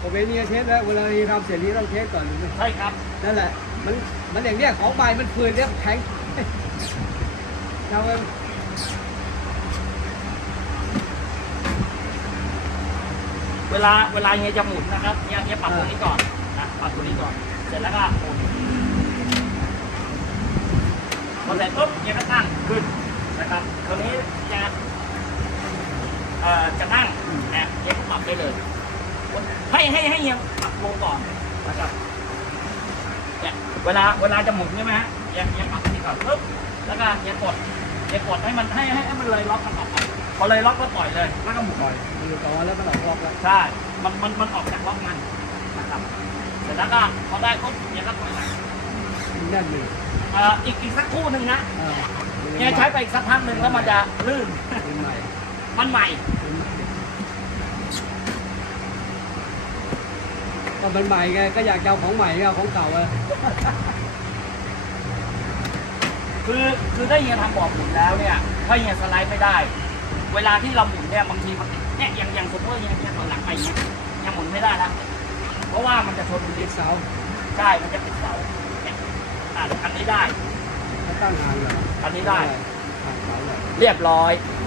ผมเห็นเนี่ยเทสแล้วเวลาที่ทำเสร็จนี้ต้องเทสก่อนใช่ครับนั่นแหละมันมันอย่างเนี้ยของใหม่มันฟืนเนี่ยแข็งเรามันเวลาเวลาเฮียจะหมุนนะครับเฮียเฮียปรับตรงนี้ก่อนนะปรับตรงนี้ก่อนเสร็จแล้วก็หมุนพอเสร็จปุ๊บเฮียก็ตั้งขึ้นนะครับคราวนี้จะเอ่อจะนั่งนะเฮียก็ปรับได้เลย ให้ให้ให้เฮียปรับลงก่อนนะครับเนี่ยเวลาเวลาจะหมุนใช่ไหมฮะเฮียเฮียปรับตรงนี้ก่อนปุ๊บแล้วก็เฮียกดเฮียกดให้มันให้ให้ให้มันเลยล็อกกันออกไปพอเลยล็อกก็ปล่อยเลยแล้วก็หมุนปล่อยมือต่อแล้วก็หลอกล็อกแล้วใช่มันมันมันออกจากล็อกมันนะครับเสร็จแล้วก็พอได้ปุ๊บเนี่ยก็ถอยหลังแน่นเลยเอ่ออีกอีกสักครู่หนึ่งนะอ่าเนี่ยใช้ไปอีกสักพักหนึ่งแล้วมันจะลื่นเป็นใหม่ มันใหม่ ก็มันใหม่ไงก็อยากจะเอาของใหม่ไม่เอาของเก่าอะคือคือถ้าเฮียทำบ่อหมุนแล้วเนี่ยถ้าเฮียสไลด์ไม่ได้ เวลาที่เราหมุนเนี่ยบางทีมันเนี่ยอย่างอย่างสมมติว่าเฮียเฮียถอยหลังไปอย่างเงี้ยยังหมุนไม่ได้แล้วเพราะว่ามันจะชนติติดดเสาใช่มันจะติดเสาเนี่ยอะอันนี้ได้ถ้าตั้งห่างเหรออันนี้ได้ห่างเสาเลยเรียบร้อยอ